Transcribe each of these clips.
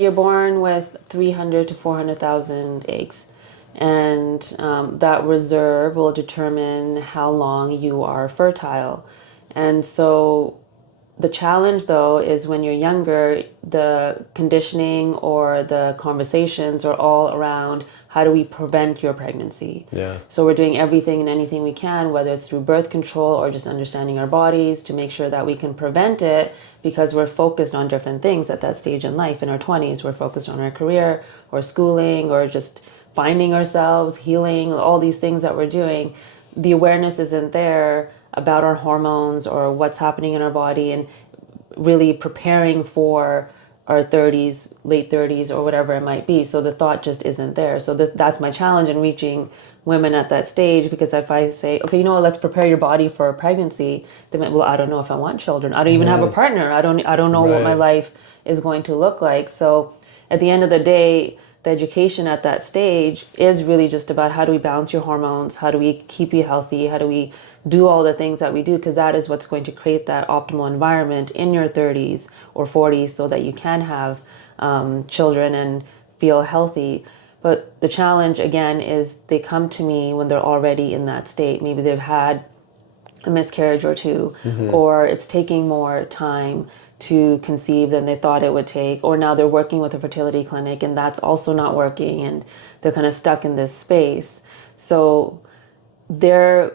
You're born with 300 to 400,000 eggs, and that reserve will determine how long you are fertile. And so the challenge, though, is when you're younger, the conditioning or the conversations are all around how do we prevent your pregnancy? Yeah. So we're doing everything and anything we can, whether it's through birth control or just understanding our bodies to make sure that we can prevent it because we're focused on different things at that stage in life. In our 20s, we're focused on our career or schooling or just finding ourselves, healing, all these things that we're doing. The awareness isn't there about our hormones or what's happening in our body and really preparing for our 30s, late 30s, or whatever it might be. So the thought just isn't there. So that's my challenge in reaching women at that stage, because if I say, okay, you know what, let's prepare your body for a pregnancy, they might, well, I don't know if I want children. I don't even have a partner. I don't know what my Right. life is going to look like. So at the end of the day, the education at that stage is really just about how do we balance your hormones? How do we keep you healthy? How do we do all the things that we do? Because that is what's going to create that optimal environment in your 30s or 40s so that you can have children and feel healthy. But the challenge, again, is they come to me when they're already in that state. Maybe they've had a miscarriage or two, or it's taking more time to conceive than they thought it would take, or now they're working with a fertility clinic and that's also not working and they're kind of stuck in this space. So there's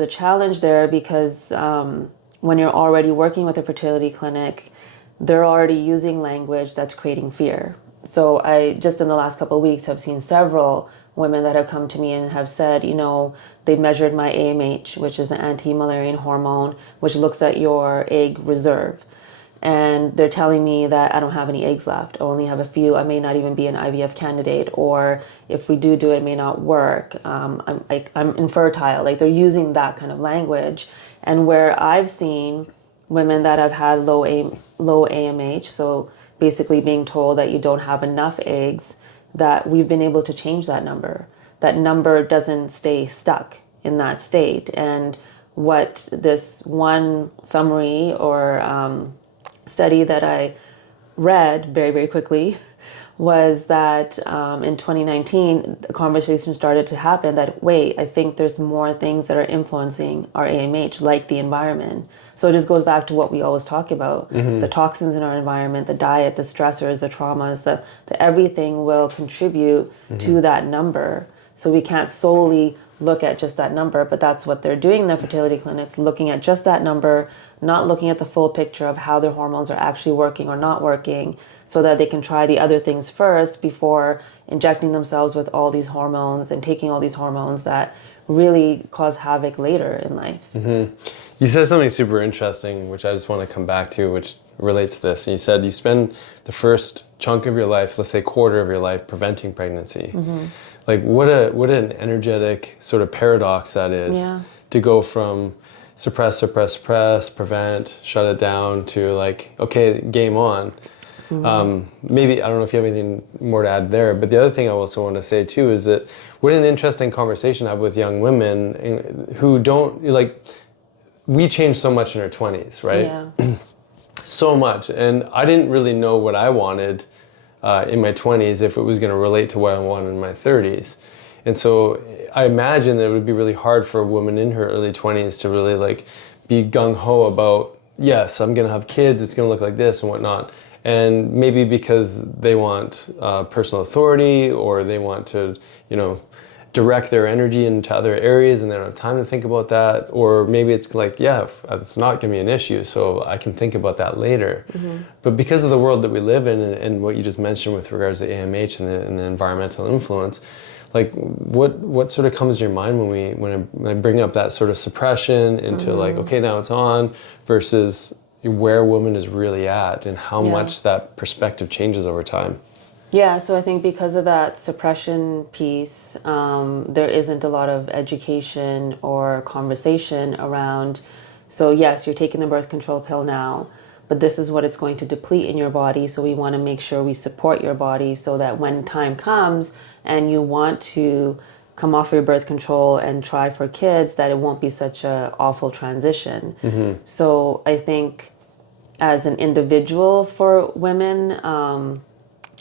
a challenge there because when you're already working with a fertility clinic, they're already using language that's creating fear. So I just in the last couple of weeks have seen several women that have come to me and have said, you know, they measured my AMH, which is the anti-Mullerian hormone, which looks at your egg reserve. And they're telling me that I don't have any eggs left. I only have a few. I may not even be an IVF candidate, or if we do it, it may not work. I'm infertile. Like they're using that kind of language. And where I've seen women that have had low AMH, so basically being told that you don't have enough eggs, that we've been able to change that number. That number doesn't stay stuck in that state. And what this one summary or study that I read very, very quickly was that in 2019, the conversation started to happen that, wait, I think there's more things that are influencing our AMH, like the environment. So it just goes back to what we always talk about, the toxins in our environment, the diet, the stressors, the traumas, the everything will contribute to that number. So we can't solely look at just that number, but that's what they're doing in the fertility clinics, looking at just that number, not looking at the full picture of how their hormones are actually working or not working, so that they can try the other things first before injecting themselves with all these hormones and taking all these hormones that really cause havoc later in life. You said something super interesting, which I just want to come back to, which relates to this. And you said you spend the first chunk of your life, let's say quarter of your life, preventing pregnancy. Like what an energetic sort of paradox that is. Yeah. To go from suppress, suppress, suppress, prevent, shut it down to like, okay, game on. Maybe, I don't know if you have anything more to add there, but the other thing I also want to say too is that what an interesting conversation I have with young women who don't, like, we change so much in our 20s, right? Yeah. So much. And I didn't really know what I wanted in my 20s if it was going to relate to what I wanted in my 30s. And so I imagine that it would be really hard for a woman in her early 20s to really like be gung-ho about, yes, I'm going to have kids, it's going to look like this and whatnot. And maybe because they want personal authority, or they want to, you know, direct their energy into other areas and they don't have time to think about that. Or maybe it's like, yeah, it's not going to be an issue, so I can think about that later. But because of the world that we live in and what you just mentioned with regards to AMH and the environmental influence, like what sort of comes to your mind when I bring up that sort of suppression into like, okay, now it's on, versus where a woman is really at and how much that perspective changes over time? Yeah, so I think because of that suppression piece, there isn't a lot of education or conversation around. So yes, you're taking the birth control pill now, but this is what it's going to deplete in your body. So we want to make sure we support your body so that when time comes and you want to come off your birth control and try for kids, that it won't be such a awful transition. So I think as an individual for women,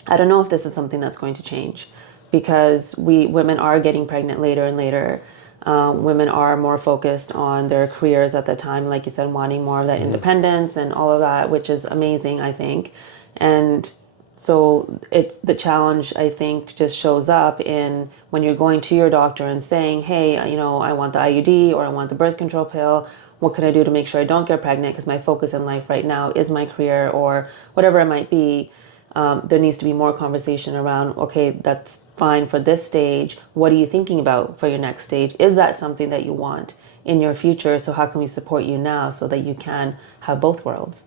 I don't know if this is something that's going to change, because women are getting pregnant later and later. Women are more focused on their careers at the time, like you said, wanting more of that independence and all of that, which is amazing, I think. And so it's the challenge, I think, just shows up in when you're going to your doctor and saying, hey, I want the IUD or I want the birth control pill. What can I do to make sure I don't get pregnant? Because my focus in life right now is my career or whatever it might be. There needs to be more conversation around, okay, that's fine for this stage. What are you thinking about for your next stage? Is that something that you want in your future? So how can we support you now so that you can have both worlds?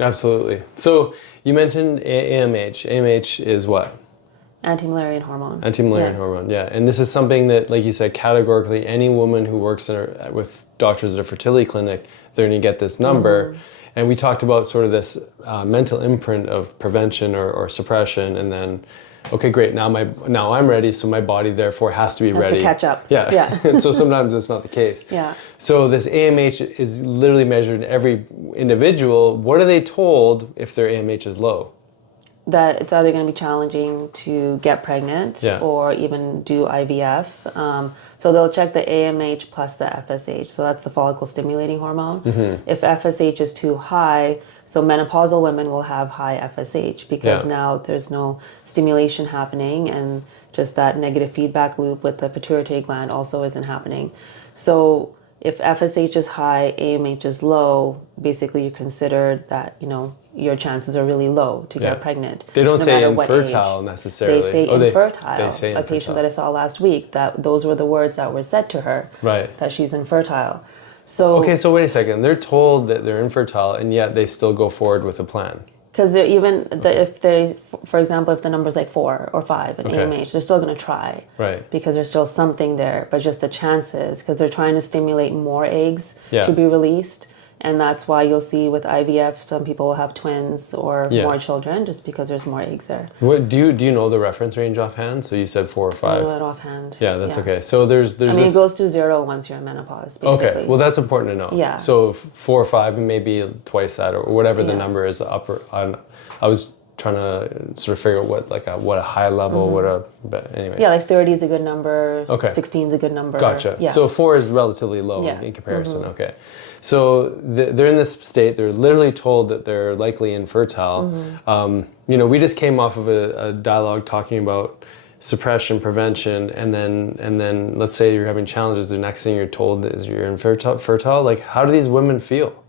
Absolutely. So you mentioned AMH. AMH is what? Anti-Mullerian hormone. Anti-Mullerian hormone, yeah. And this is something that, like you said, categorically, any woman who works with doctors at a fertility clinic, they're going to get this number. And we talked about sort of this mental imprint of prevention or suppression, and then, okay, great, now I'm ready, so my body therefore has to be ready. To catch up. Yeah. And so sometimes it's not the case. Yeah. So this AMH is literally measured in every individual. What are they told if their AMH is low? That it's either going to be challenging to get pregnant or even do IVF. So they'll check the AMH plus the FSH. So that's the follicle stimulating hormone. If FSH is too high, so menopausal women will have high FSH because now there's no stimulation happening, and just that negative feedback loop with the pituitary gland also isn't happening. So if FSH is high, AMH is low, basically you consider that, your chances are really low to get pregnant. They don't say infertile necessarily. They say infertile. They say a patient that I saw last week, that those were the words that were said to her, that she's infertile. So okay, so wait a second. They're told that they're infertile, and yet they still go forward with a plan. Because if they, for example, if the number's like 4 or 5 in AMH, they're still going to try. Right. Because there's still something there, but just the chances, because they're trying to stimulate more eggs to be released. And that's why you'll see with IVF, some people will have twins or more children, just because there's more eggs there. What do you know the reference range offhand? So you said 4 or 5. I don't know that offhand. Yeah, that's okay. So there's. it goes to 0 once you're in menopause. Basically. Okay, well that's important to know. Yeah. So 4 or 5, and maybe twice that, or whatever the number is upper. I was trying to sort of figure out what a high level, but anyways. Yeah, like 30 is a good number. Okay. 16 is a good number. Gotcha. Yeah. So 4 is relatively low in comparison. Okay. So they're in this state. They're literally told that they're likely infertile. We just came off of a dialogue talking about suppression, prevention, and then let's say you're having challenges. The next thing you're told is you're infertile. Like, how do these women feel?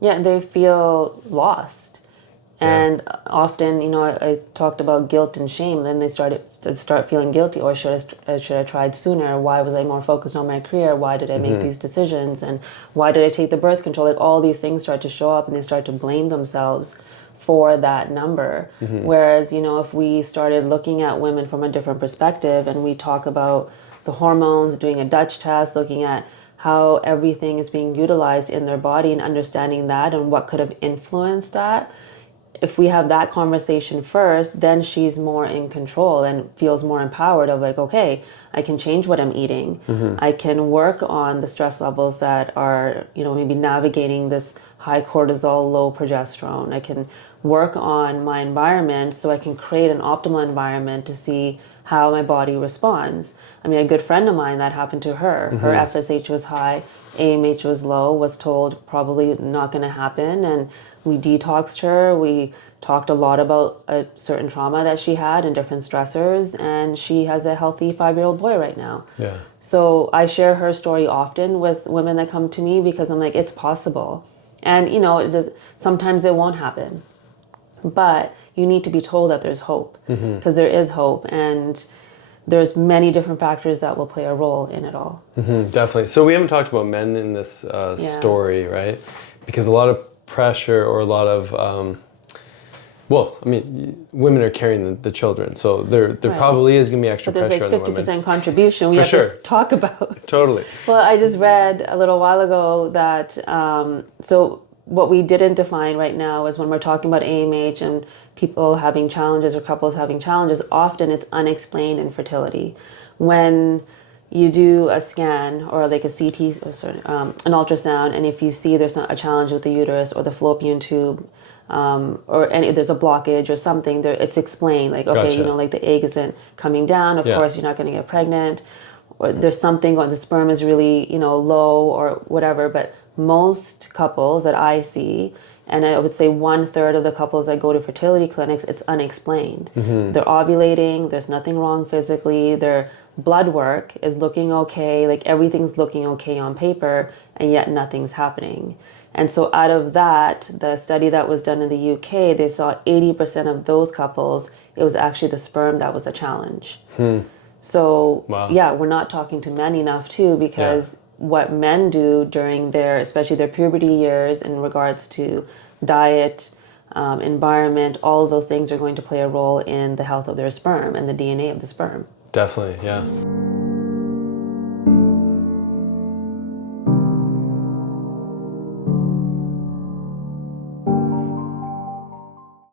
Yeah, they feel lost. And often, I talked about guilt and shame. Then they start feeling guilty. Or should I have tried sooner? Why was I more focused on my career? Why did I make these decisions? And why did I take the birth control? Like, all these things start to show up, and they start to blame themselves for that number. Whereas, if we started looking at women from a different perspective, and we talk about the hormones, doing a Dutch test, looking at how everything is being utilized in their body and understanding that and what could have influenced that. If we have that conversation first, then she's more in control and feels more empowered of like, okay, I can change what I'm eating. I can work on the stress levels that are, maybe navigating this high cortisol, low progesterone. I can work on my environment so I can create an optimal environment to see how my body responds. I mean, a good friend of mine, that happened to her. Her FSH was high, AMH was low, was told probably not going to happen, and we detoxed her. We talked a lot about a certain trauma that she had and different stressors, and she has a healthy 5-year-old boy right now. Yeah. So I share her story often with women that come to me, because I'm like, it's possible. And sometimes it won't happen, but you need to be told that there's hope, because there is hope, and there's many different factors that will play a role in it all. Definitely. So we haven't talked about men in this story, right? Because a lot of pressure, or a lot of women are carrying the children, so there probably is going to be extra pressure on the women. There's like 50% contribution we have to talk about. Totally. Well, I just read a little while ago that so what we didn't define right now is when we're talking about AMH and people having challenges or couples having challenges, often it's unexplained infertility. When you do a scan or like a CT, an ultrasound, and if you see there's a challenge with the uterus or the fallopian tube, or any there's a blockage or something, there it's explained like, okay, Gotcha. like the egg isn't coming down, of Yeah. course you're not going to get pregnant, or there's something going, the sperm is really low or whatever. But most couples that I see, and I would say 1/3 of the couples that go to fertility clinics, it's unexplained. They're ovulating, there's nothing wrong physically, their blood work is looking okay, like everything's looking okay on paper, and yet nothing's happening. And so out of that, the study that was done in the UK, they saw 80% of those couples, it was actually the sperm that was a challenge. So Wow. yeah, we're not talking to men enough too, because what men do during their, especially their puberty years, in regards to diet, environment, all of those things are going to play a role in the health of their sperm and the DNA of the sperm. Definitely, yeah.